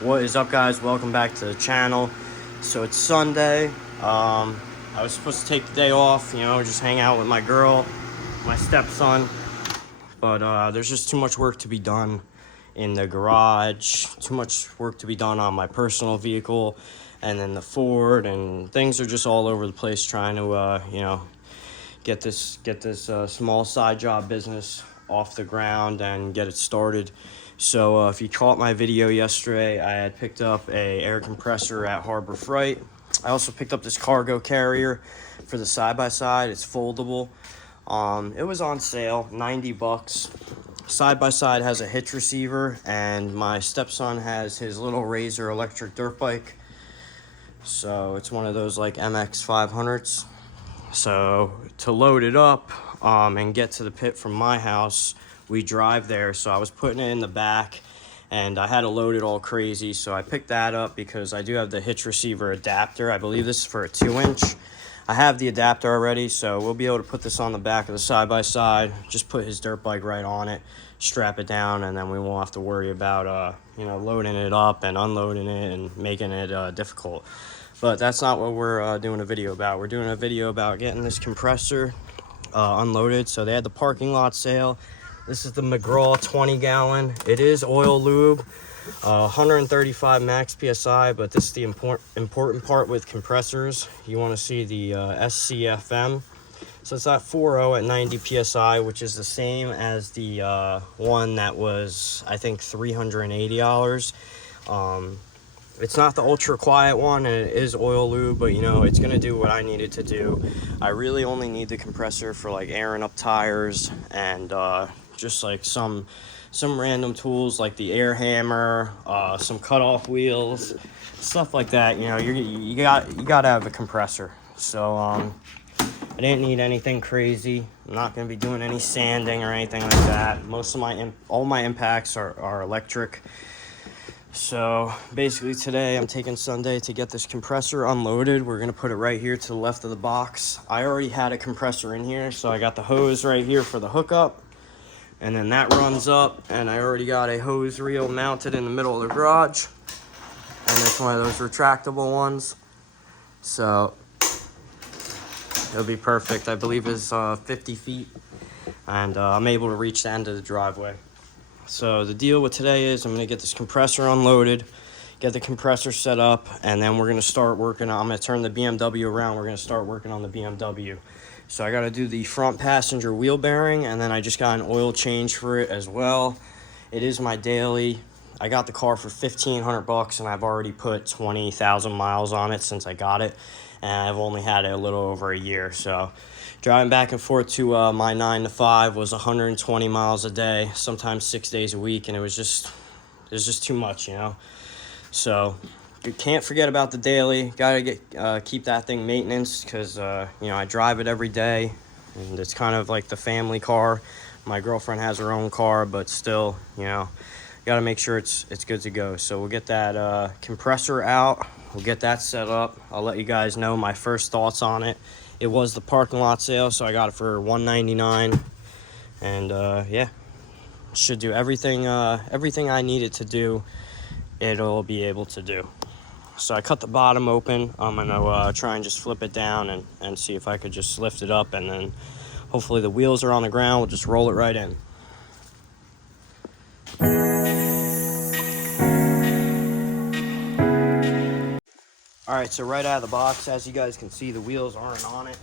What is up, guys? Welcome back to the channel. So it's Sunday. I was supposed to take the day off, just hang out with my girl, my stepson, but there's just too much work to be done in the garage, too much work to be done on my personal vehicle, and then the Ford, and things are just all over the place trying to get this small side job business off the ground and get it started. So if you caught my video yesterday, I had picked up a air compressor at Harbor Freight. I also picked up this cargo carrier for the side-by-side. It's foldable. It was on sale, 90 bucks. Side-by-side has a hitch receiver, and my stepson has his little Razor electric dirt bike. So it's one of those like MX 500s. So to load it up and get to the pit from my house, we drive there. So I was putting it in the back and I had to load it all crazy. So I picked that up because I do have the hitch receiver adapter. I believe this is for a 2-inch. I have the adapter already, so we'll be able to put this on the back of the side-by-side, just put his dirt bike right on it, strap it down, and then we won't have to worry about loading it up and unloading it and making it difficult. But that's not what we're doing a video about. We're doing a video about getting this compressor unloaded. So they had the parking lot sale. This is the McGraw 20-gallon. It is oil lube, 135 max PSI, but this is the important part with compressors. You want to see the SCFM. So it's at 4.0 at 90 PSI, which is the same as the one that was, I think, $380. It's not the ultra quiet one, and it is oil lube, but it's gonna do what I need it to do. I really only need the compressor for like airing up tires and just like some random tools like the air hammer, some cutoff wheels, stuff like that. You gotta have a compressor. So I didn't need anything crazy. I'm not gonna be doing any sanding or anything like that. All my impacts are electric. So basically today I'm taking Sunday to get this compressor unloaded. We're gonna put it right here to the left of the box. I already had a compressor in here, so I got the hose right here for the hookup, and then that runs up, and I already got a hose reel mounted in the middle of the garage, and it's one of those retractable ones, so it'll be perfect. I believe it's 50 feet, and I'm able to reach the end of the driveway. So the deal with today is I'm going to get this compressor unloaded, get the compressor set up, and then we're going to start working. I'm going to turn the BMW around. We're going to start working on the BMW. So I got to do the front passenger wheel bearing, and then I just got an oil change for it as well. It is my daily. I got the car for $1,500, and I've already put 20,000 miles on it since I got it, and I've only had it a little over a year. So driving back and forth to my 9 to 5 was 120 miles a day, sometimes 6 days a week, and it was just too much, So you can't forget about the daily. Gotta keep that thing maintenance because I drive it every day, and it's kind of like the family car. My girlfriend has her own car, but still, gotta make sure it's good to go. So we'll get that compressor out. We'll get that set up. I'll let you guys know my first thoughts on it. It was the parking lot sale, so I got it for $199, and yeah, should do everything I need it to do. It'll be able to do. So I cut the bottom open. I'm gonna try and just flip it down and see if I could just lift it up, and then hopefully the wheels are on the ground. We'll just roll it right in. Alright, so right out of the box, as you guys can see, the wheels aren't on it.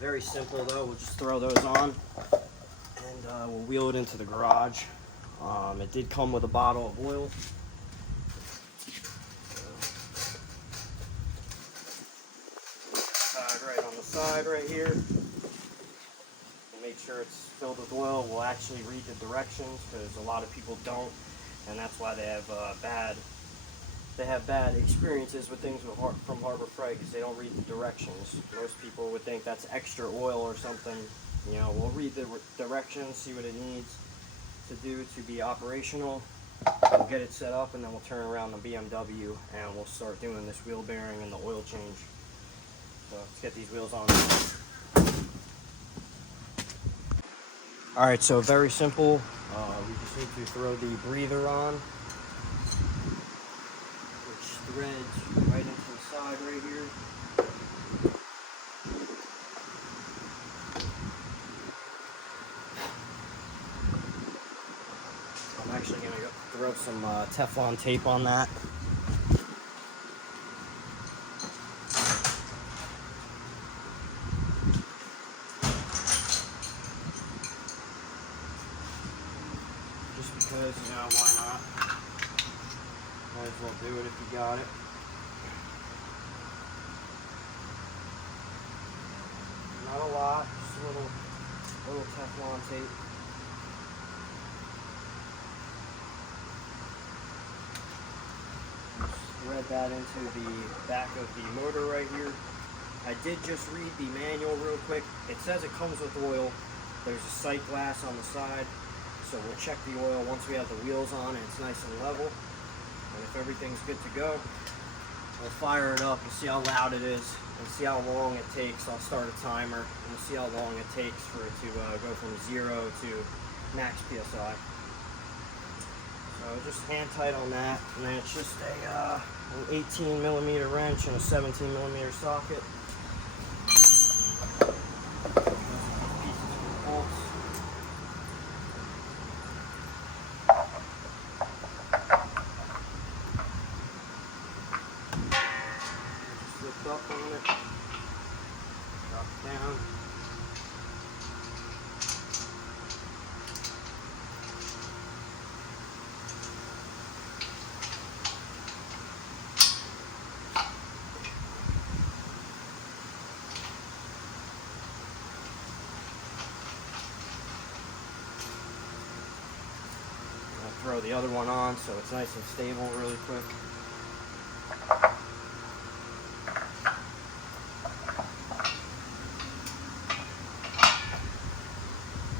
Very simple though, we'll just throw those on, and we'll wheel it into the garage. It did come with a bottle of oil. Right on the side right here. We'll make sure it's filled with oil. We'll actually read the directions because a lot of people don't, and that's why they have bad experiences with things from Harbor Freight, because they don't read the directions. Most people would think that's extra oil or something. We'll read the directions, see what it needs to do to be operational. We'll get it set up, and then we'll turn around the BMW and we'll start doing this wheel bearing and the oil change. So let's get these wheels on. Alright, so very simple. We just need to throw the breather on. threads right into the side right here. I'm actually going to throw some Teflon tape on that. Just because, you know, why not? Might as well do it if you got it. Not a lot, just a little Teflon tape. Thread that into the back of the motor right here. I did just read the manual real quick. It says it comes with oil. There's a sight glass on the side, so we'll check the oil once we have the wheels on and it's nice and level. And if everything's good to go, we'll fire it up and see how loud it is and see how long it takes. I'll start a timer and we'll see how long it takes for it to go from 0 to max PSI. So just hand tight on that, and then it's just an 18mm wrench and a 17mm socket. Just lift up on it, drop it down. Throw the other one on so it's nice and stable really quick.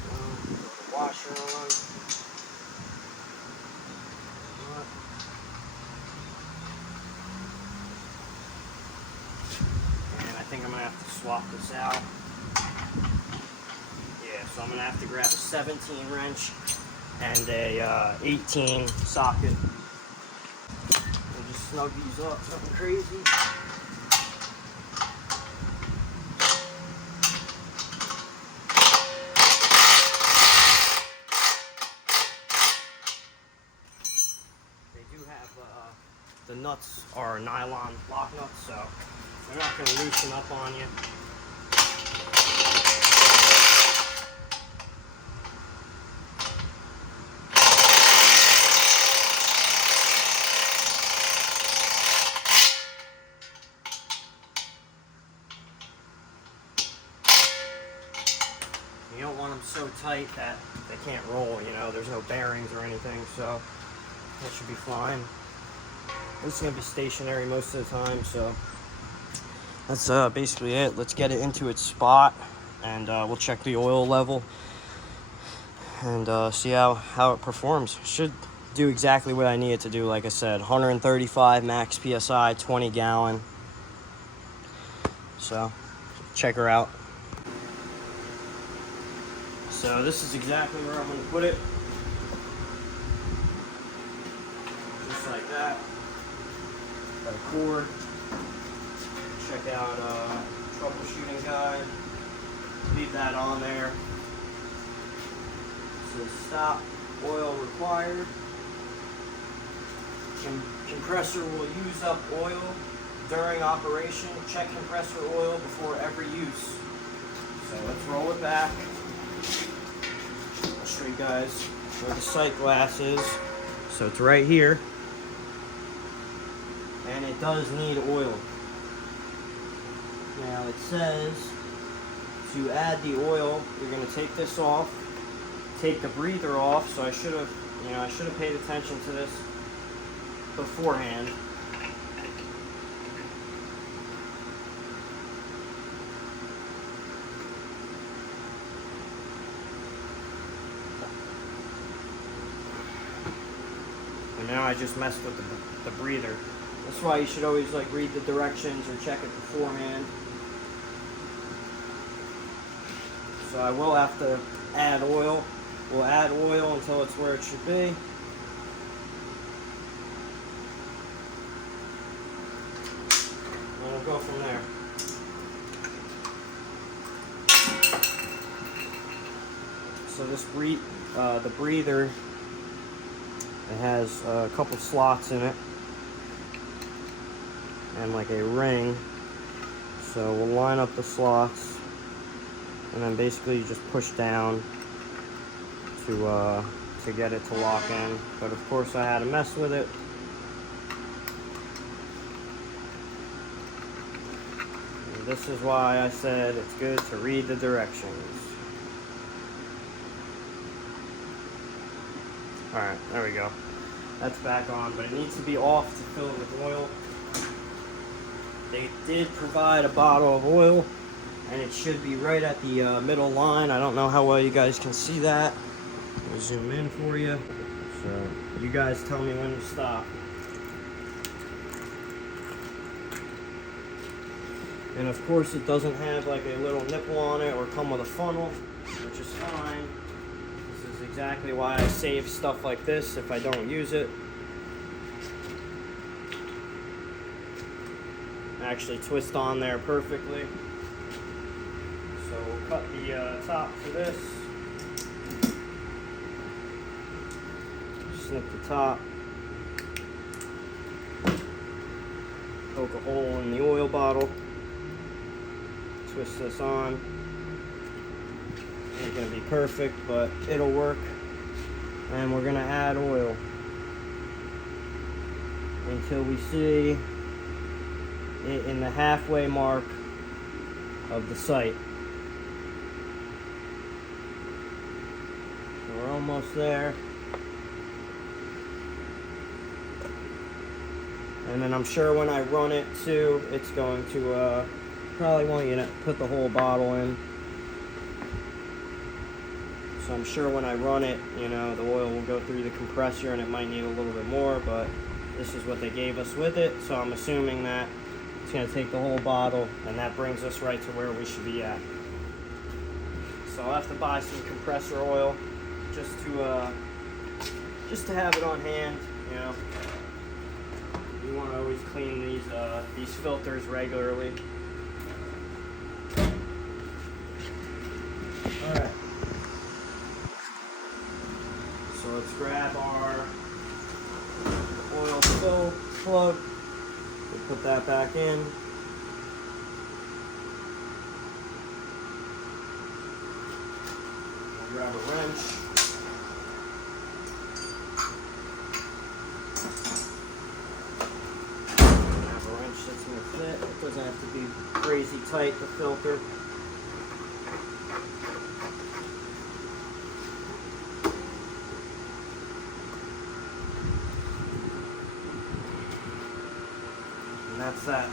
Throw the washer on. And I think I'm going to have to swap this out. Yeah, so I'm going to have to grab a 17 wrench and a 18 socket. And just snug these up, nothing crazy. They do have, the nuts are nylon lock nuts, so they're not going to loosen up on you. You don't want them so tight that they can't roll, you know, there's no bearings or anything, so that should be fine. This is going to be stationary most of the time, so that's basically it. Let's get it into its spot, and we'll check the oil level and see how it performs. Should do exactly what I need it to do, like I said, 135 max PSI, 20 gallon. So, check her out. So this is exactly where I'm going to put it. Just like that. Got a cord. Check out troubleshooting guide. Leave that on there. So stop, oil required. Compressor will use up oil during operation. Check compressor oil before every use. So let's roll it back. I'll show you guys where the sight glass is. So it's right here. And it does need oil. Now it says to add the oil, you're going to take this off, take the breather off. So I should have paid attention to this beforehand. And now I just messed with the breather. That's why you should always read the directions or check it beforehand. So I will have to add oil. We'll add oil until it's where it should be. from there. So this the breather, it has a couple slots in it and like a ring. So we'll line up the slots, and then basically you just push down to get it to lock in. But of course I had to mess with it. And this is why I said it's good to read the directions. Alright, there we go. That's back on, but it needs to be off to fill it with oil. They did provide a bottle of oil, and it should be right at the middle line. I don't know how well you guys can see that. I'll zoom in for you. So you guys tell me when to stop. And of course it doesn't have like a little nipple on it or come with a funnel, which is fine. This is exactly why I save stuff like this if I don't use it. Actually twist on there perfectly. So we'll cut the top for this. Snip the top. Poke a hole in the oil bottle. Twist this on. Ain't gonna be perfect, but it'll work. And we're gonna add oil until we see it in the halfway mark of the sight. So we're almost there. And then I'm sure when I run it too, it's going to probably want you to put the whole bottle in. So I'm sure when I run it, you know, the oil will go through the compressor and it might need a little bit more, but this is what they gave us with it. So I'm assuming that it's going to take the whole bottle, and that brings us right to where we should be at. So I'll have to buy some compressor oil just to have it on hand. You know, you want to always clean these filters regularly. All right. So let's grab our oil fill plug. We'll put that back in. We'll grab a wrench. Grab a wrench that's going to fit. It doesn't have to be crazy tight, the filter. That's that.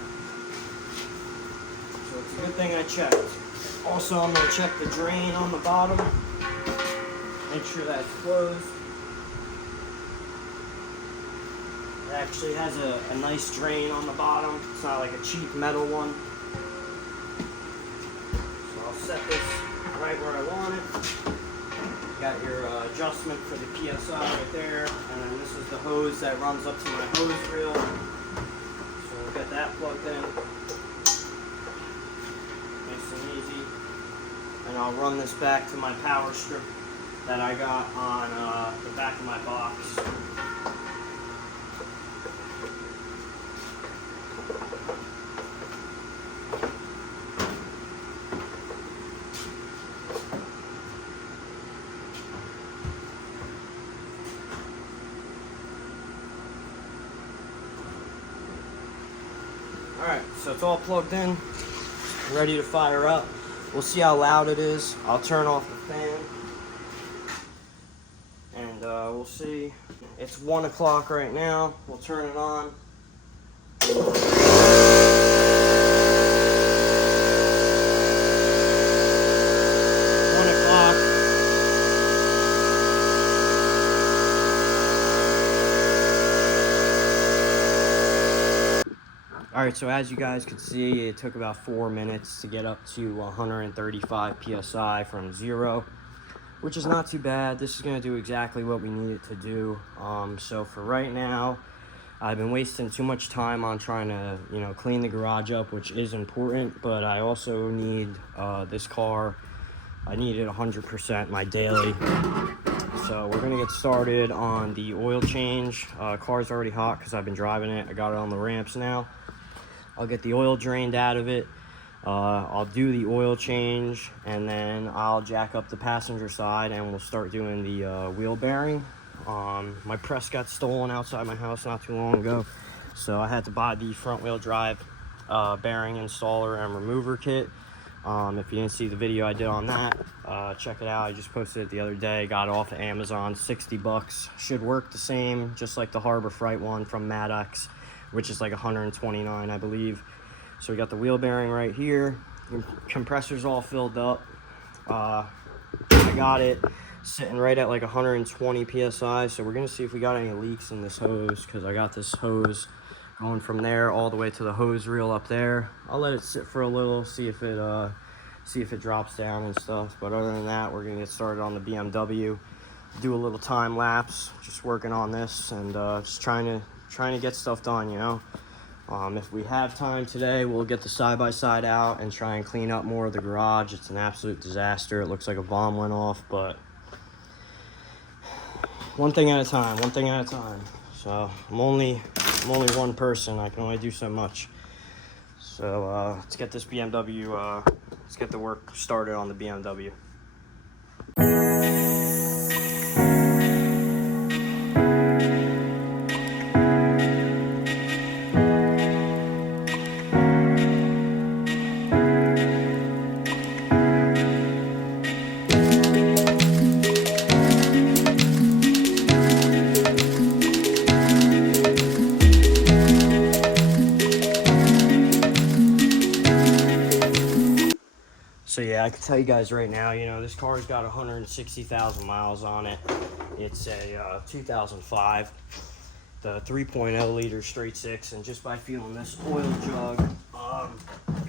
So it's a good thing I checked. Also, I'm going to check the drain on the bottom. Make sure that's closed. It actually has a nice drain on the bottom. It's not like a cheap metal one. So I'll set this right where I want it. Got your adjustment for the PSI right there. And then this is the hose that runs up to my hose reel. Get that plugged in, nice and easy, and I'll run this back to my power strip that I got on the back of my box. Alright, so it's all plugged in, ready to fire up. We'll see how loud it is. I'll turn off the fan, and we'll see. It's 1 o'clock right now. We'll turn it on. 1 o'clock. Alright, so as you guys could see, it took about 4 minutes to get up to 135 PSI from 0, which is not too bad. This is going to do exactly what we need it to do. So for right now, I've been wasting too much time on trying to, you know, clean the garage up, which is important, but I also need this car. I need it 100% my daily. So we're gonna get started on the oil change. Car's already hot because I've been driving it. I got it on the ramps now. I'll get the oil drained out of it. I'll do the oil change, and then I'll jack up the passenger side and we'll start doing the wheel bearing. My press got stolen outside my house not too long ago, so I had to buy the front wheel drive bearing installer and remover kit. If you didn't see the video I did on that, check it out. I just posted it the other day. Got it off of Amazon, 60 bucks. Should work the same, just like the Harbor Freight one from Maddox, which is like 129, I believe. So we got the wheel bearing right here. Compressor's all filled up. I got it sitting right at like 120 psi. So we're gonna see if we got any leaks in this hose, because I got this hose going from there all the way to the hose reel up there. I'll let it sit for a little, see if it drops down and stuff. But other than that, we're gonna get started on the BMW. Do a little time lapse, just working on this and just trying to get stuff done, you know. If we have time today, we'll get the side-by-side out and try and clean up more of the garage. It's an absolute disaster. It looks like a bomb went off, but one thing at a time, one thing at a time. So I'm only one person. I can only do so much. So let's get this BMW, let's get the work started on the BMW. So yeah, I can tell you guys right now, you know, this car's got 160,000 miles on it. It's a 2005, the 3.0 liter straight six, and just by feeling this oil jug,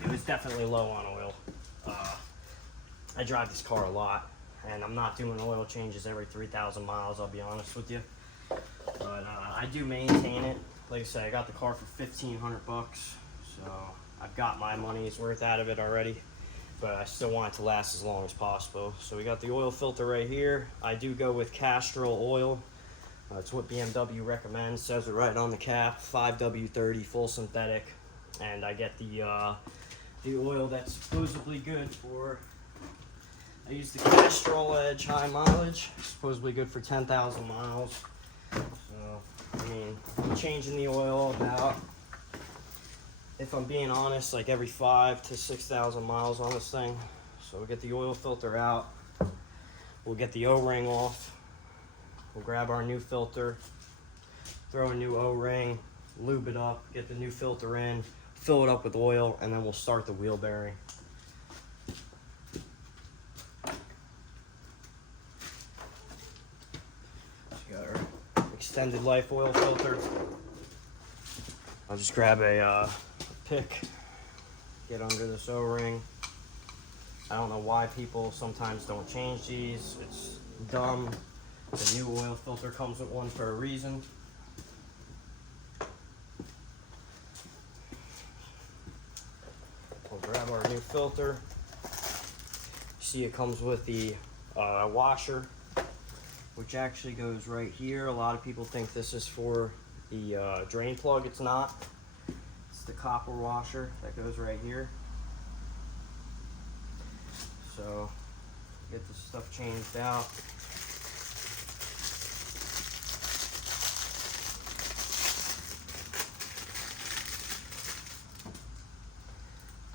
it was definitely low on oil. I drive this car a lot, and I'm not doing oil changes every 3,000 miles, I'll be honest with you. But I do maintain it. Like I said, I got the car for 1,500 bucks, so I've got my money's worth out of it already. But I still want it to last as long as possible. So we got the oil filter right here. I do go with Castrol oil. It's what BMW recommends. Says it right on the cap. 5W30 full synthetic, and I get the oil that's supposedly good for. I use the Castrol Edge high mileage. Supposedly good for 10,000 miles. So I mean, I'm changing the oil about, if I'm being honest, like every 5,000 to 6,000 miles on this thing. So we'll get the oil filter out. We'll get the O-ring off. We'll grab our new filter, throw a new O-ring, lube it up, get the new filter in, fill it up with oil, and then we'll start the wheel bearing. So we got our extended life oil filter. I'll just grab a pick, get under this O-ring. I don't know why people sometimes don't change these. It's dumb. The new oil filter comes with one for a reason. We'll grab our new filter. See, it comes with the washer, which actually goes right here. A lot of people think this is for the drain plug. It's not. The copper washer that goes right here. So get this stuff changed out.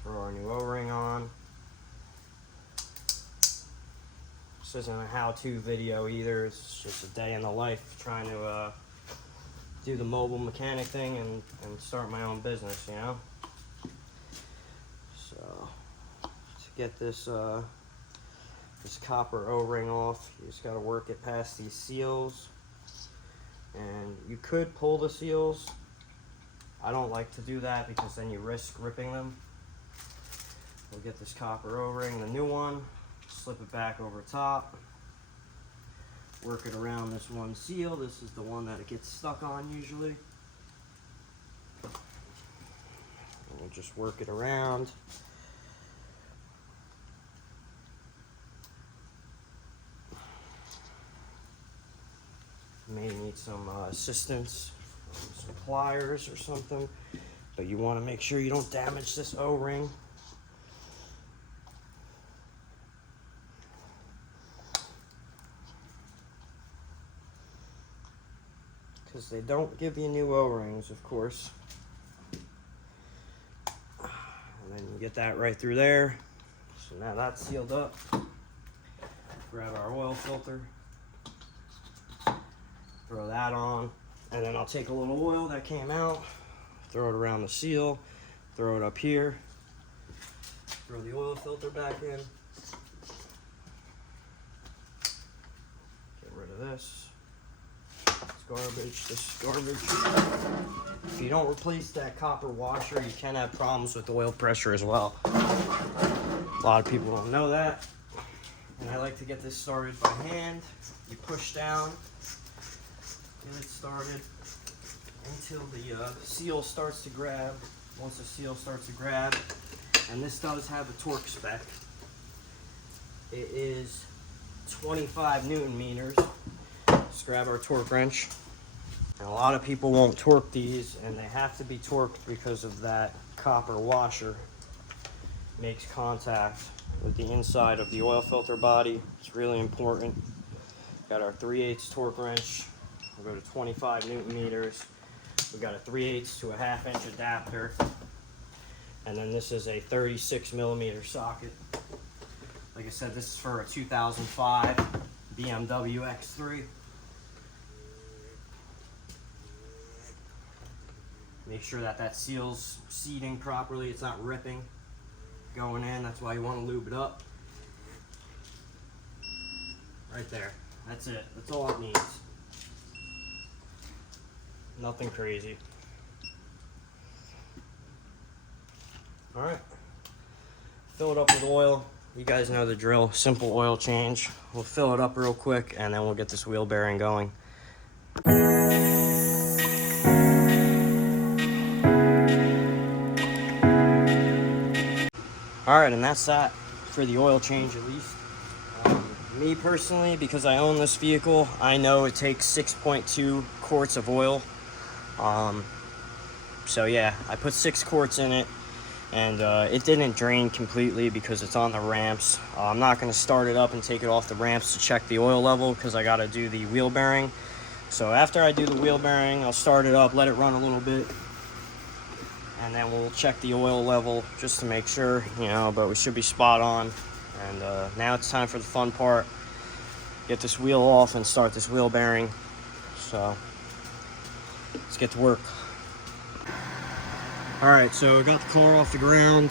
Throw our new O-ring on. This isn't a how-to video either. It's just a day in the life trying to do the mobile mechanic thing and start my own business, you know. So to get this this copper O-ring off, you just got to work it past these seals, and you could pull the seals. I don't like to do that because then you risk ripping them. We'll get this copper O-ring, the new one, slip it back over top, work it around this one seal. This is the one that it gets stuck on usually. just work it around. You may need some assistance, some pliers or something, but you want to make sure you don't damage this O-ring. Because they don't give you new O-rings, of course. And then you get that right through there. So now that's sealed up. Grab our oil filter. Throw that on. And then I'll take a little oil that came out. Throw it around the seal. Throw it up here. Throw the oil filter back in. Get rid of this. Garbage, this is garbage. If you don't replace that copper washer, you can have problems with oil pressure as well. A lot of people don't know that. And I like to get this started by hand. You push down, get it started until the seal starts to grab. Once the seal starts to grab, and this does have a torque spec. It is 25 Newton meters. Let's grab our torque wrench. And a lot of people won't torque these, and they have to be torqued because of that copper washer. Makes contact with the inside of the oil filter body. It's really important. Got our 3/8 torque wrench. We'll go to 25 Newton meters. We got a 3/8 to a 1/2 inch adapter. And then this is a 36 millimeter socket. Like I said, this is for a 2005 BMW X3. Make sure that that seal's seating properly. It's not ripping going in. That's why you want to lube it up. Right there. That's it. That's all it needs. Nothing crazy. Alright. Fill it up with oil. You guys know the drill. Simple oil change. We'll fill it up real quick and then we'll get this wheel bearing going. Alright, and that's that for the oil change at least. Me personally, because I own this vehicle, I know it takes 6.2 quarts of oil. So yeah, I put 6 quarts in it, and it didn't drain completely because it's on the ramps. I'm not going to start it up and take it off the ramps to check the oil level because I got to do the wheel bearing. So after I do the wheel bearing, I'll start it up, let it run a little bit, and then we'll check the oil level just to make sure, you know, but we should be spot on. And now it's time for the fun part. Get this wheel off and start this wheel bearing. So let's get to work. Alright, so we got the car off the ground.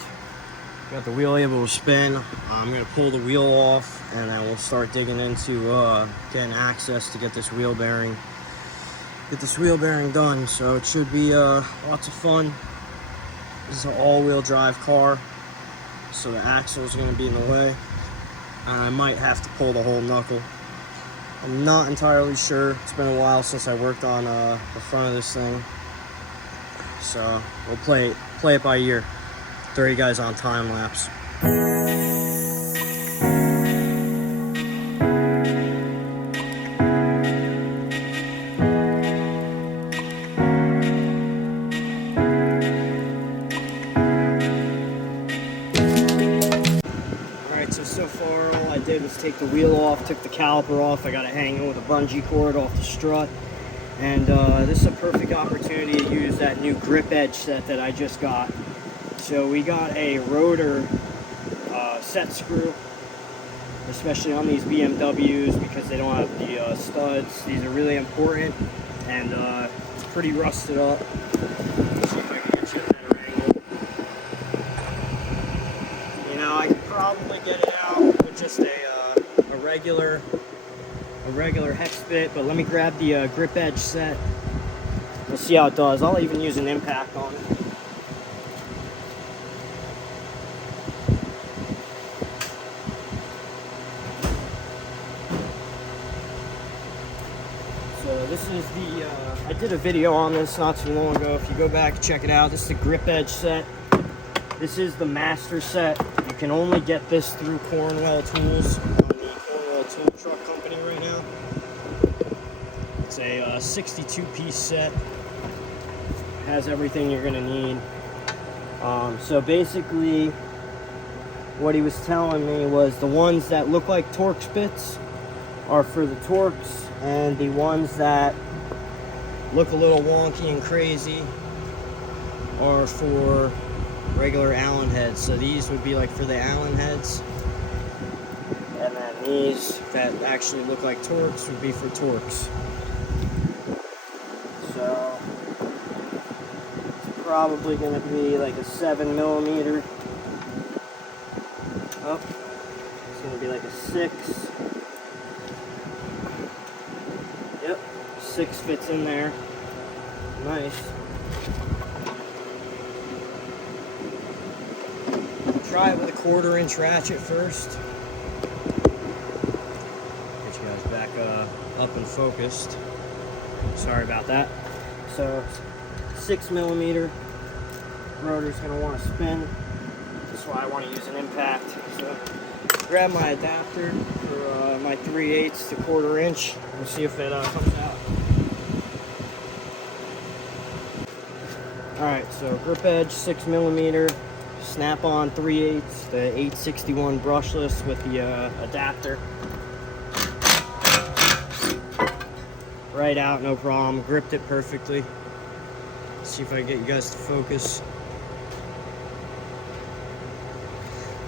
Got the wheel able to spin. I'm going to pull the wheel off and then we'll start digging into getting access to get this wheel bearing. Get this wheel bearing done. So it should be lots of fun. This is an all-wheel drive car, so the axle is going to be in the way, and I might have to pull the whole knuckle. I'm not entirely sure. It's been a while since I worked on the front of this thing, so we'll play it by ear. Throw you guys on time lapse. So far all I did was take the wheel off, took the caliper off. I got it hanging with a bungee cord off the strut, and this is a perfect opportunity to use that new grip edge set that I just got. So we got a rotor set screw, especially on these BMWs because they don't have the studs. These are really important, and it's pretty rusted up. Let's see if I can get you a better angle. You know, I could probably get it out with just a regular hex bit, but let me grab the grip edge set. We'll see how it does. I'll even use an impact on it. So this is the, I did a video on this not too long ago. If you go back and check it out, this is the grip edge set. This is the master set. You can only get this through Cornwell Tools on the Cornwell Tool Truck Company right now. It's a 62-piece set. It has everything you're gonna need. So basically, what he was telling me was the ones that look like Torx bits are for the Torx, and the ones that look a little wonky and crazy are for regular Allen heads. So these would be like for the Allen heads, and then these that actually look like Torx would be for Torx. So it's probably going to be like a 7mm. Oh, it's going to be like a 6. Yep, 6 fits in there. Nice. Try it with a 1/4-inch ratchet first. Get you guys back up and focused. Sorry about that. So 6mm rotor's gonna want to spin. That's why I want to use an impact. So grab my adapter for my 3/8 to 1/4-inch. We'll see if it comes out. Alright, so grip edge 6mm, snap-on 3/8, the 861 brushless with the adapter. Right out, no problem. Gripped it perfectly. Let's see if I can get you guys to focus.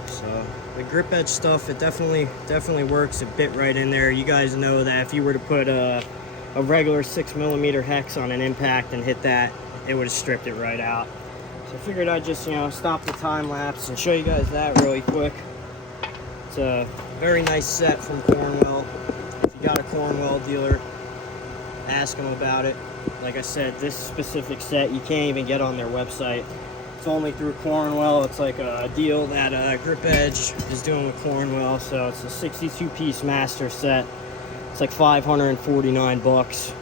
So the grip edge stuff, it definitely works. It bit right in there. You guys know that if you were to put a regular 6mm hex on an impact and hit that, it would have stripped it right out. So I figured I'd just, stop the time lapse and show you guys that really quick. It's a very nice set from Cornwell. If you got a Cornwell dealer, ask them about it. Like I said, this specific set you can't even get on their website. It's only through Cornwell. It's like a deal that Grip Edge is doing with Cornwell. So it's a 62-piece master set. It's like $549.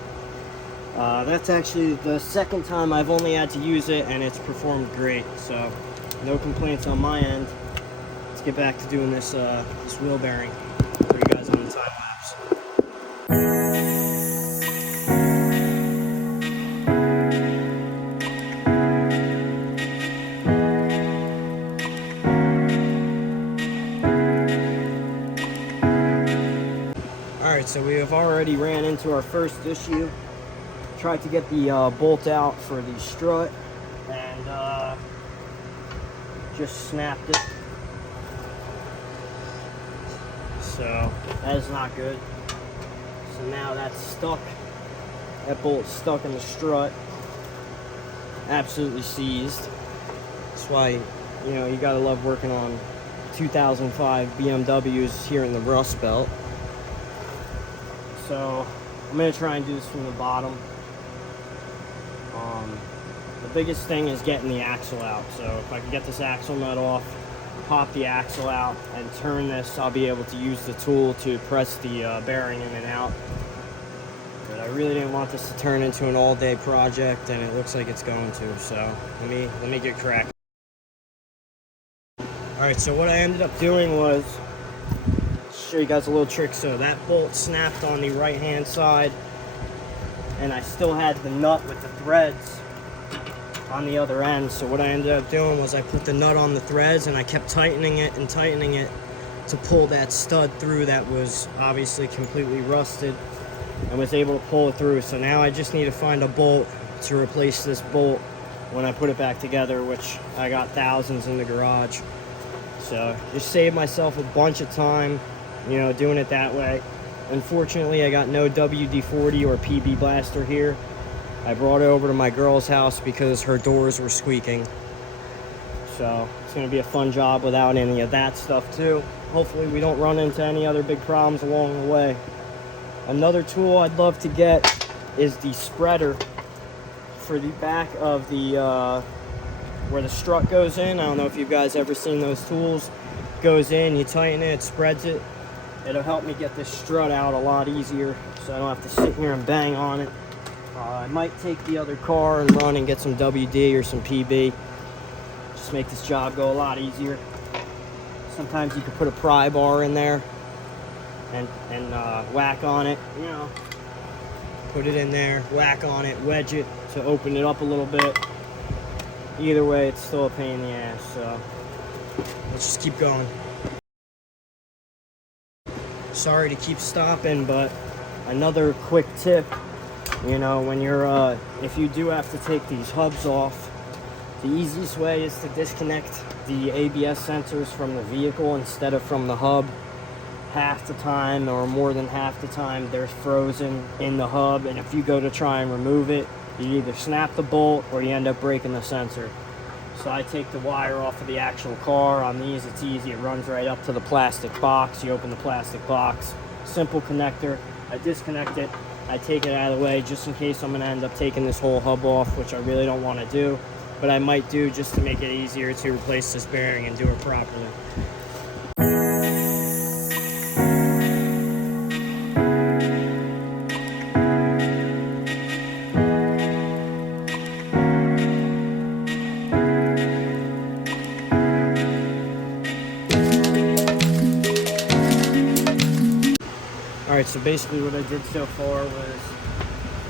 That's actually the second time I've only had to use it, and it's performed great. So no complaints on my end. Let's get back to doing this this wheel bearing for you guys on the time lapse. Alright, so we have already ran into our first issue. Tried to get the bolt out for the strut, and just snapped it. So that is not good. So now that's stuck. That bolt's stuck in the strut. Absolutely seized. That's why, you gotta love working on 2005 BMWs here in the Rust Belt. So I'm gonna try and do this from the bottom. The biggest thing is getting the axle out. So if I can get this axle nut off, pop the axle out, and turn this, I'll be able to use the tool to press the bearing in and out. But I really didn't want this to turn into an all-day project, and it looks like it's going to. So let me get cracking. Alright, so what I ended up doing was, show you guys a little trick. So that bolt snapped on the right hand side, and I still had the nut with the threads on the other end. So what I ended up doing was I put the nut on the threads, and I kept tightening it to pull that stud through that was obviously completely rusted, and was able to pull it through. So now I just need to find a bolt to replace this bolt when I put it back together, which I got thousands in the garage. So just saved myself a bunch of time, doing it that way. Unfortunately, I got no WD-40 or PB Blaster here. I brought it over to my girl's house because her doors were squeaking. So it's going to be a fun job without any of that stuff too. Hopefully we don't run into any other big problems along the way. Another tool I'd love to get is the spreader for the back of the where the strut goes in. I don't know if you guys ever seen those tools. Goes in, you tighten it, spreads it. It'll help me get this strut out a lot easier, so I don't have to sit here and bang on it. I might take the other car and run and get some WD or some PB, Just make this job go a lot easier. Sometimes you could put a pry bar in there and whack on it, you know. Put it in there, whack on it, wedge it to open it up a little bit. Either way, it's still a pain in the ass, so let's just keep going. Sorry to keep stopping, but another quick tip, you know, when you're, if you do have to take these hubs off, the easiest way is to disconnect the ABS sensors from the vehicle instead of from the hub. Half the time, or more than half the time, they're frozen in the hub, and if you go to try and remove it, you either snap the bolt or you end up breaking the sensor. So I take the wire off of the actual car. On these, it's easy. It runs right up to the plastic box. You open the plastic box, simple connector. I disconnect it. I take it out of the way just in case I'm going to end up taking this whole hub off, which I really don't want to do, but I might do just to make it easier to replace this bearing and do it properly. Alright, so basically what I did so far was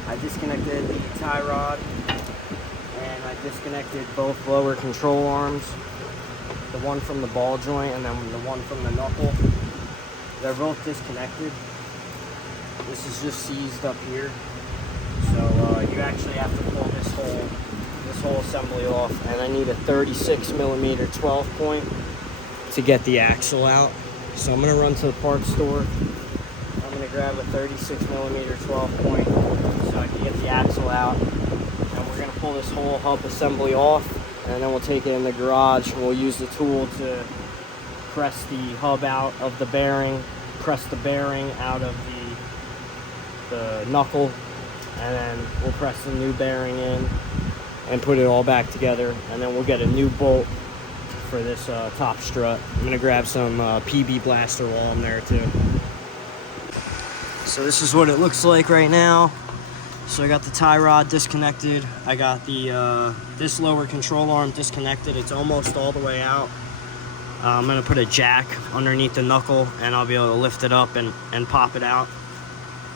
I disconnected the tie rod and I disconnected both lower control arms, the one from the ball joint and then the one from the knuckle. They're both disconnected. This is just seized up here, so you actually have to pull this whole assembly off, and I need a 36mm 12 point to get the axle out. So I'm going to run to the parts store. I'm going to grab a 36mm 12 point so I can get the axle out, and we're going to pull this whole hub assembly off, and then we'll take it in the garage and we'll use the tool to press the hub out of the bearing, press the bearing out of the knuckle, and then we'll press the new bearing in and put it all back together, and then we'll get a new bolt for this top strut. I'm going to grab some PB blaster while I'm there too. So this is what it looks like right now. So I got the tie rod disconnected. I got the this lower control arm disconnected. It's almost all the way out. I'm gonna put a jack underneath the knuckle and I'll be able to lift it up and pop it out.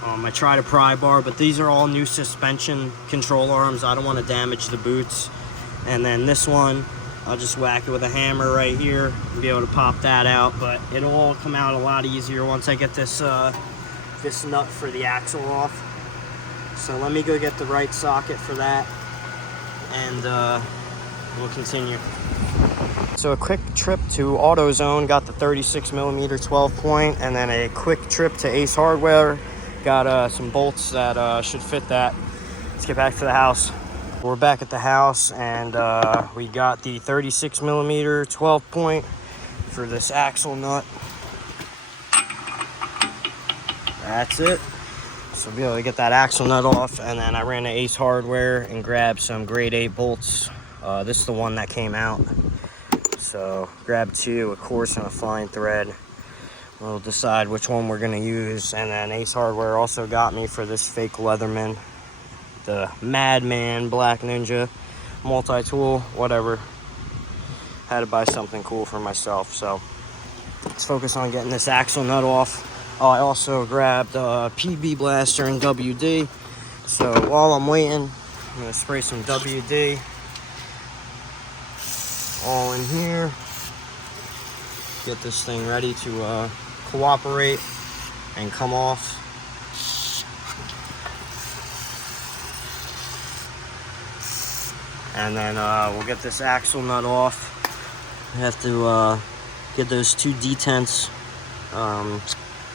I tried a pry bar, but these are all new suspension control arms. I don't want to damage the boots. And then this one, I'll just whack it with a hammer right here and be able to pop that out. But it'll all come out a lot easier once I get this this nut for the axle off. So let me go get the right socket for that, and we'll continue. So a quick trip to AutoZone, got the 36mm 12 point, and then a quick trip to Ace Hardware, got some bolts that should fit that. Let's get back to the house. We're back at the house, and we got the 36mm 12 point for this axle nut. That's it. So be able to get that axle nut off, and then I ran to Ace Hardware and grabbed some grade 8 bolts. This is the one that came out. So grab 2, a coarse and a fine thread. We'll decide which one we're gonna use. And then Ace Hardware also got me for this fake Leatherman, the Madman Black Ninja multi-tool, whatever. Had to buy something cool for myself, so let's focus on getting this axle nut off. Oh, I also grabbed PB Blaster and WD. So while I'm waiting, I'm gonna spray some WD all in here. Get this thing ready to cooperate and come off. And then we'll get this axle nut off. I have to get those 2 detents.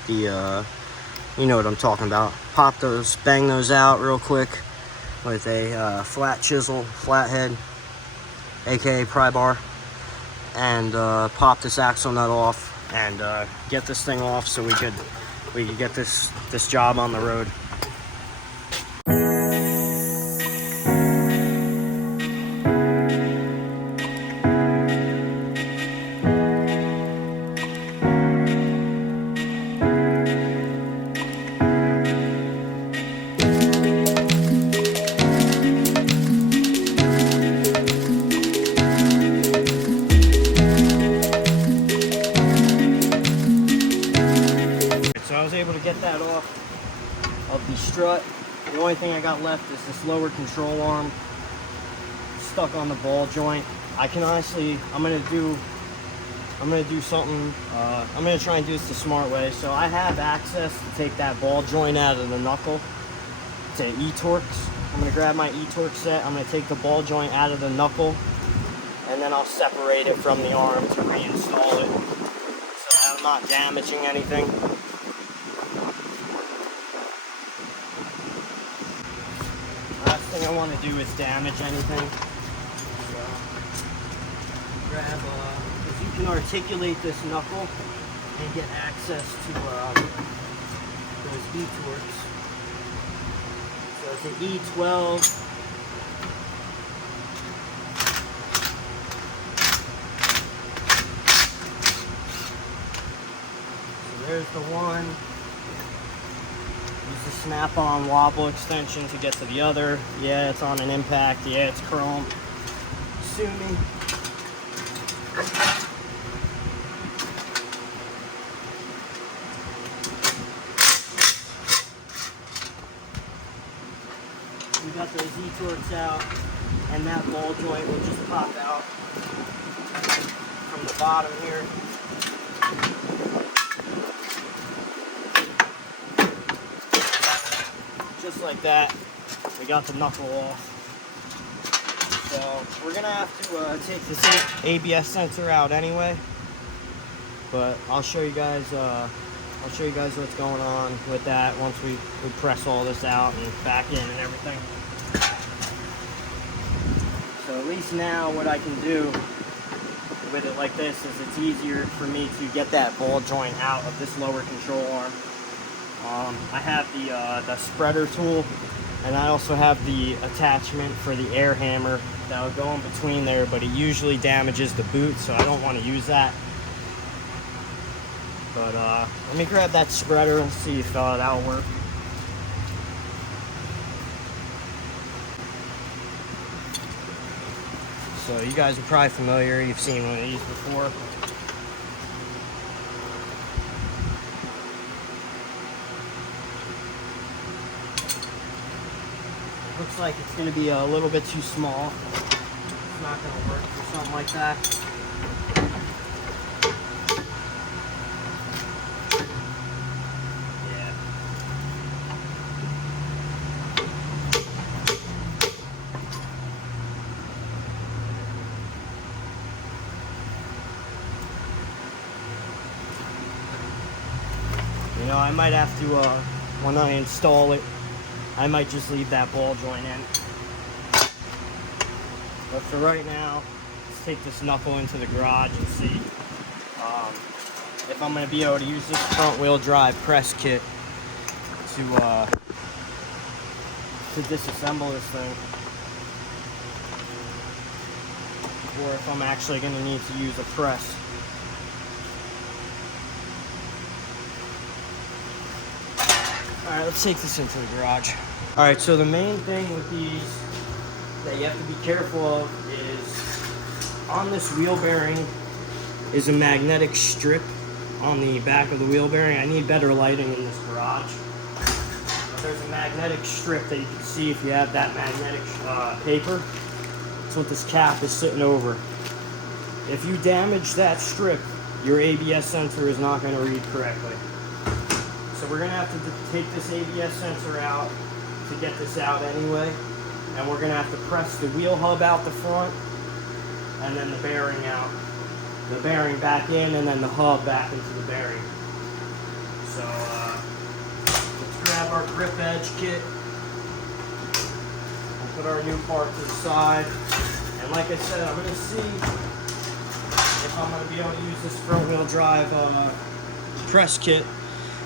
You know what I'm talking about. Pop those, bang those out real quick with a flat chisel, flathead, aka pry bar, and pop this axle nut off and get this thing off so we could get this job on the road. strut. The only thing I got left is this lower control arm stuck on the ball joint. I can honestly, I'm gonna do something. I'm gonna try and do this the smart way. So I have access to take that ball joint out of the knuckle to E-Torx. I'm gonna grab my E-Torx set. I'm gonna take the ball joint out of the knuckle, and then I'll separate it from the arm to reinstall it, so that I'm not damaging anything. Last thing I want to do is damage anything. So grab, if you can articulate this knuckle and get access to those E-Torx. So it's an E12. There's the one. Use the snap-on wobble extension to get to the other. Yeah, it's on an impact. Yeah, it's chrome. Sue me. We got those E-Torx out, and that ball joint will just pop out from the bottom here. Just like that, we got the knuckle off. So we're gonna have to take this ABS sensor out anyway. But I'll show you guys. What's going on with that once we press all this out and back in and everything. So at least now, what I can do with it like this is it's easier for me to get that ball joint out of this lower control arm. I have the spreader tool, and I also have the attachment for the air hammer that will go in between there, but it usually damages the boot, so I don't want to use that. But let me grab that spreader and see if that'll work. So you guys are probably familiar, you've seen one of these before. Looks like it's going to be a little bit too small. It's not going to work for something like that. Yeah. You know, I might have to, when I install it, I might just leave that ball joint in. But for right now, let's take this knuckle into the garage and see if I'm going to be able to use this front wheel drive press kit to disassemble this thing. Or if I'm actually going to need to use a press. Alright, let's take this into the garage. Alright, so the main thing with these that you have to be careful of is on this wheel bearing is a magnetic strip on the back of the wheel bearing. I need better lighting in this garage. But there's a magnetic strip that you can see if you have that magnetic paper. That's what this cap is sitting over. If you damage that strip, your ABS sensor is not going to read correctly. So we're going to have to take this ABS sensor out to get this out anyway. And we're going to have to press the wheel hub out the front and then the bearing out. The bearing back in and then the hub back into the bearing. So let's grab our grip edge kit. We'll put our new part to the side. And like I said, I'm going to see if I'm going to be able to use this front wheel drive press kit.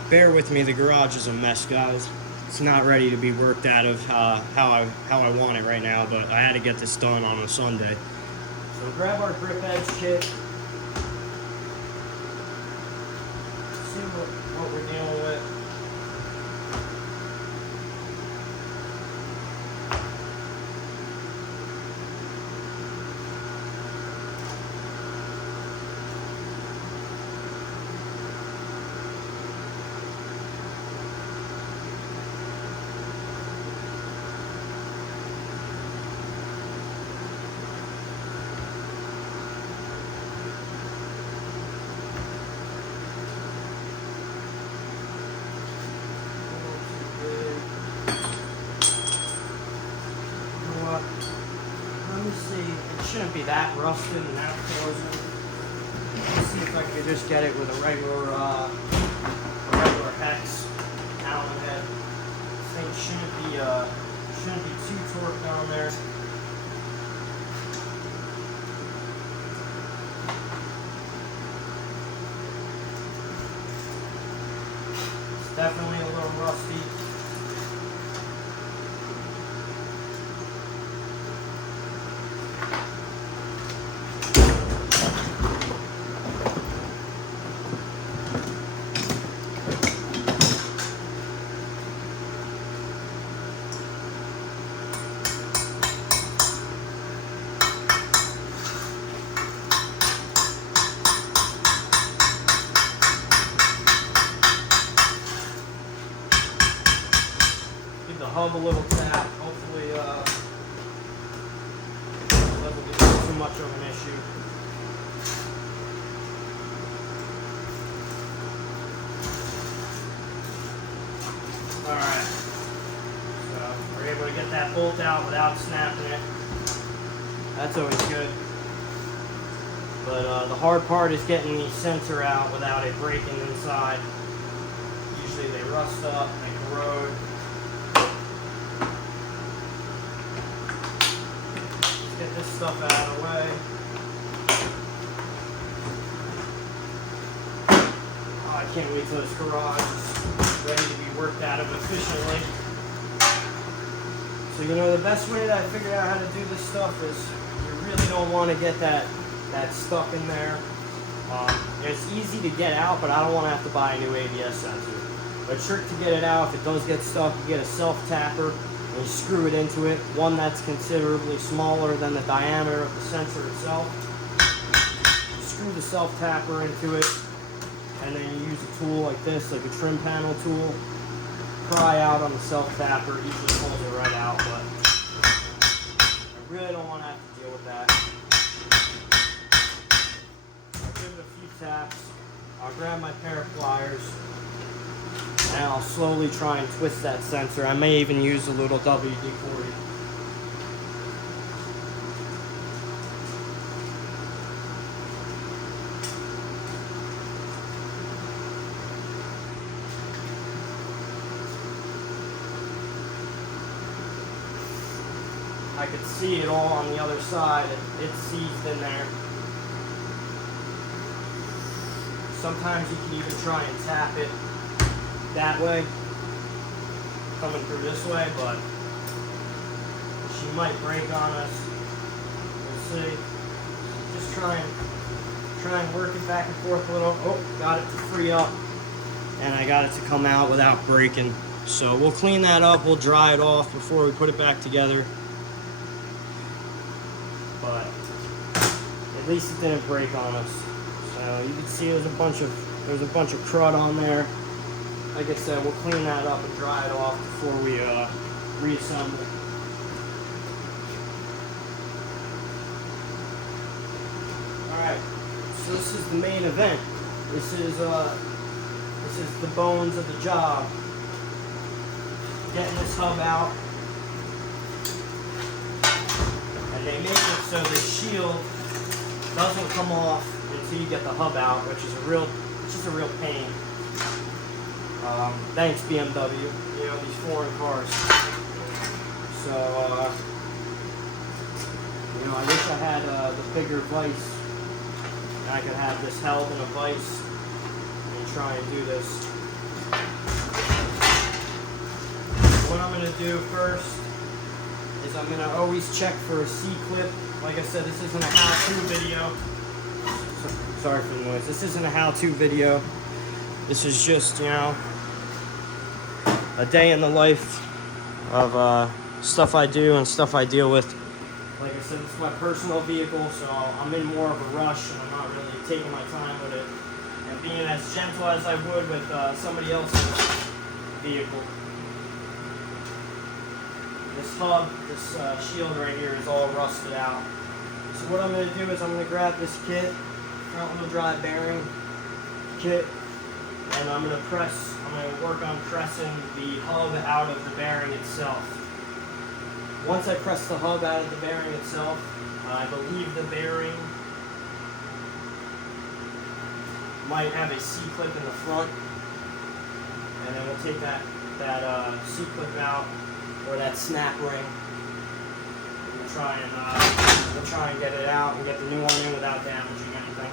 Bear with me, the garage is a mess, guys. It's not ready to be worked out of how I want it right now, but I had to get this done on a Sunday. So grab our grip edge kit. See what we're dealing with. see, it shouldn't be that rusted and that corrosion. Let's see if I could just get it with a regular hex Allen head. This thing shouldn't be too torqued down there. It's definitely a little rusty. Give the hub a little tap. Hopefully, it doesn't give us too much of an issue. Alright, so we're able to get that bolt out without snapping it. That's always good. But the hard part is getting the sensor out without it breaking inside. Usually they rust up, they corrode. Let's get this stuff out of the way. Oh, I can't wait till this garage is ready to be worked out of efficiently. So the best way that I figured out how to do this stuff is you really don't want to get that stuck in there. It's easy to get out, but I don't want to have to buy a new ABS sensor. But trick to get it out, if it does get stuck, you get a self-tapper and you screw it into it. One that's considerably smaller than the diameter of the sensor itself. You screw the self-tapper into it, and then you use a tool like this, like a trim panel tool. Pry out on the self-tapper, usually pulls it right out, but I really don't want to have to deal with that. I'll give it a few taps, I'll grab my pair of pliers, and I'll slowly try and twist that sensor. I may even use a little WD-40. I could see it all on the other side, and it's seized in there. Sometimes you can even try and tap it that way, coming through this way, but she might break on us. We'll see. Just try and work it back and forth a little. Oh, got it to free up, and I got it to come out without breaking. So we'll clean that up, we'll dry it off before we put it back together. But at least it didn't break on us. So you can see there's a bunch of crud on there. Like I said, we'll clean that up and dry it off before we reassemble. Alright, so this is the main event. This is the bones of the job. Getting this hub out. And they make it so the shield doesn't come off until you get the hub out, which is just a real pain. Thanks BMW, these foreign cars. So, I wish I had the bigger vise, and I could have this held in a vise and try and do this. What I'm going to do first is I'm going to always check for a C-clip. Like I said, this isn't a how-to video. Sorry for the noise. This isn't a how-to video. This is just, a day in the life of stuff I do and stuff I deal with. Like I said, this is my personal vehicle, so I'm in more of a rush and I'm not really taking my time with it and being as gentle as I would with somebody else's vehicle. This hub, this shield right here is all rusted out. So what I'm going to do is I'm going to grab this kit, front wheel drive bearing kit, and I'm going to work on pressing the hub out of the bearing itself. Once I press the hub out of the bearing itself, I believe the bearing might have a C-clip in the front, and then we'll take that C-clip out, or that snap ring. We'll try and get it out and get the new one in without damaging anything.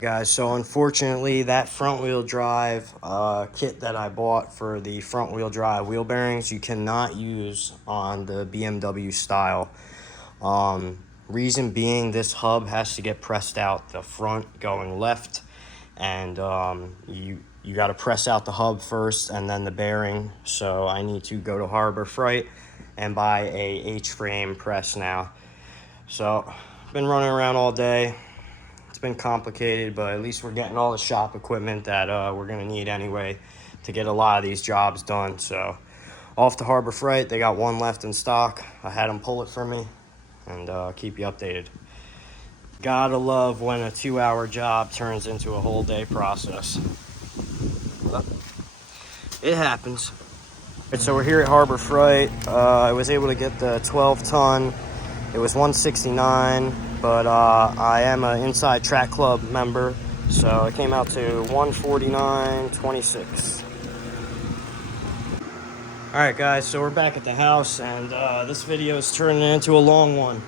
Guys, so unfortunately that front wheel drive kit that I bought for the front wheel drive wheel bearings, you cannot use on the BMW style. Reason being, this hub has to get pressed out the front going left, and you got to press out the hub first and then the bearing. So I need to go to Harbor Freight and buy a H-frame press now. So been running around all day. It's been complicated, but at least we're getting all the shop equipment that we're gonna need anyway to get a lot of these jobs done. So off to Harbor Freight. They got one left in stock. I had them pull it for me, and keep you updated. Gotta love when a 2-hour job turns into a whole day process. But it happens. So we're here at Harbor Freight. I was able to get the 12-ton. It was $169, but I am an Inside Track Club member, so it came out to $149.26. All right, guys, so we're back at the house, and this video is turning into a long one.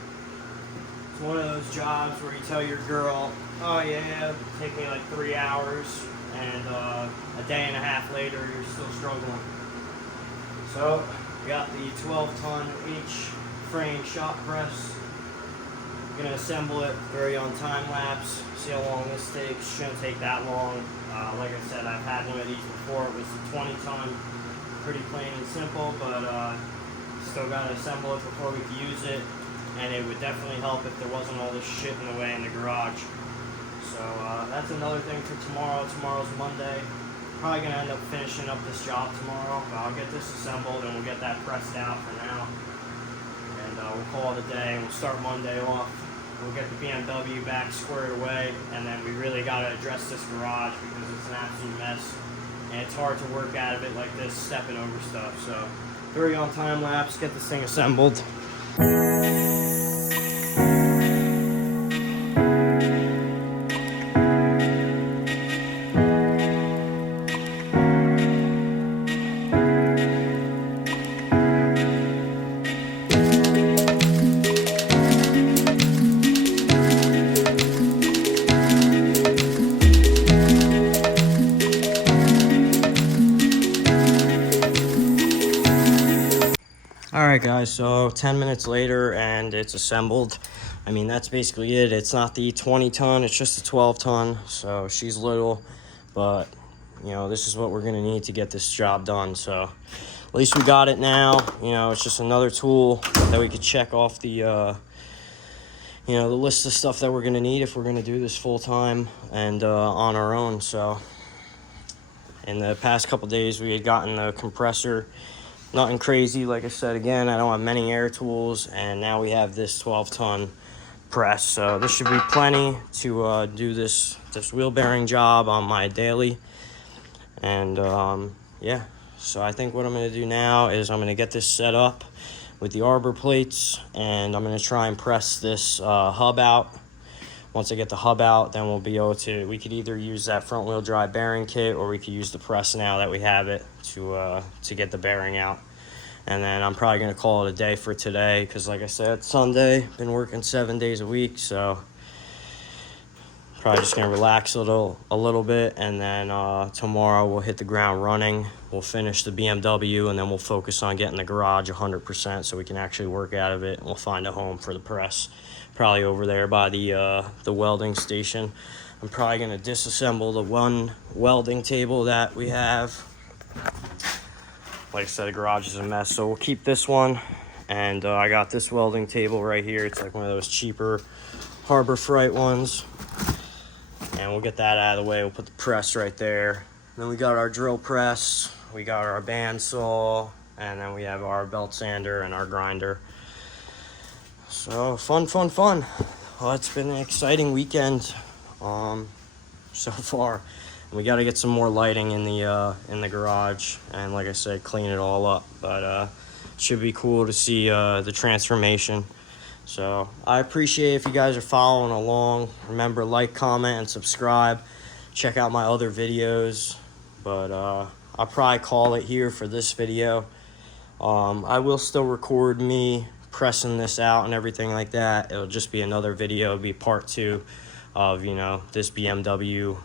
It's one of those jobs where you tell your girl, oh yeah, it'll take me like 3 hours, and a day and a half later, you're still struggling. So, we got the 12-ton H-frame shop press. I'm gonna assemble it, throw you on time lapse, see how long this takes. Shouldn't take that long. Like I said, I've had one of these before. It was a 20-ton, pretty plain and simple, but still gotta assemble it before we can use it. And it would definitely help if there wasn't all this shit in the way in the garage. So that's another thing for tomorrow. Tomorrow's Monday. Probably gonna end up finishing up this job tomorrow, but I'll get this assembled and we'll get that pressed out for now. And we'll call it a day, and we'll start Monday off. We'll get the BMW back squared away, and then we really got to address this garage because it's an absolute mess, and it's hard to work out of it like this, stepping over stuff. So, throw you on time lapse, get this thing assembled. Alright guys, so 10 minutes later and it's assembled. I mean, that's basically it. It's not the 20-ton, it's just a 12-ton. So she's little, but you know, this is what we're gonna need to get this job done. So at least we got it now. You know, it's just another tool that we could check off the you know, the list of stuff that we're gonna need if we're gonna do this full time and on our own. So in the past couple days we had gotten the compressor. Nothing crazy, like I said, again, I don't have many air tools, and now we have this 12-ton press. So this should be plenty to do this wheel bearing job on my daily. And yeah, so I think what I'm going to do now is I'm going to get this set up with the arbor plates, and I'm going to try and press this hub out. Once I get the hub out, then we'll be able to, we could either use that front wheel drive bearing kit, or we could use the press now that we have it to get the bearing out. And then I'm probably going to call it a day for today, because like I said, it's Sunday, been working 7 days a week, so probably just going to relax a little bit, and then tomorrow we'll hit the ground running. We'll finish the BMW, and then we'll focus on getting the garage 100% so we can actually work out of it, and we'll find a home for the press. Probably over there by the welding station. I'm probably going to disassemble the one welding table that we have. Like I said, the garage is a mess, so we'll keep this one. And I got this welding table right here. It's like one of those cheaper Harbor Freight ones. And we'll get that out of the way. We'll put the press right there. Then we got our drill press. We got our bandsaw. And then we have our belt sander and our grinder. So fun. Well, it's been an exciting weekend so far. We got to get some more lighting in the garage, and like I said, clean it all up. But it should be cool to see the transformation. So I appreciate if you guys are following along. Remember, like, comment, and subscribe. Check out my other videos. But I'll probably call it here for this video. I will still record me pressing this out and everything like that. It'll just be another video. It'll be part 2 of, this BMW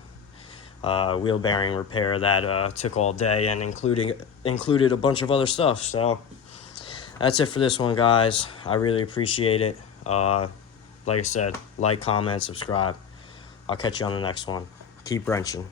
wheel bearing repair that took all day and included a bunch of other stuff. So that's it for this one, guys. I really appreciate it. Like I said, like, comment, subscribe. I'll catch you on the next one. Keep wrenching.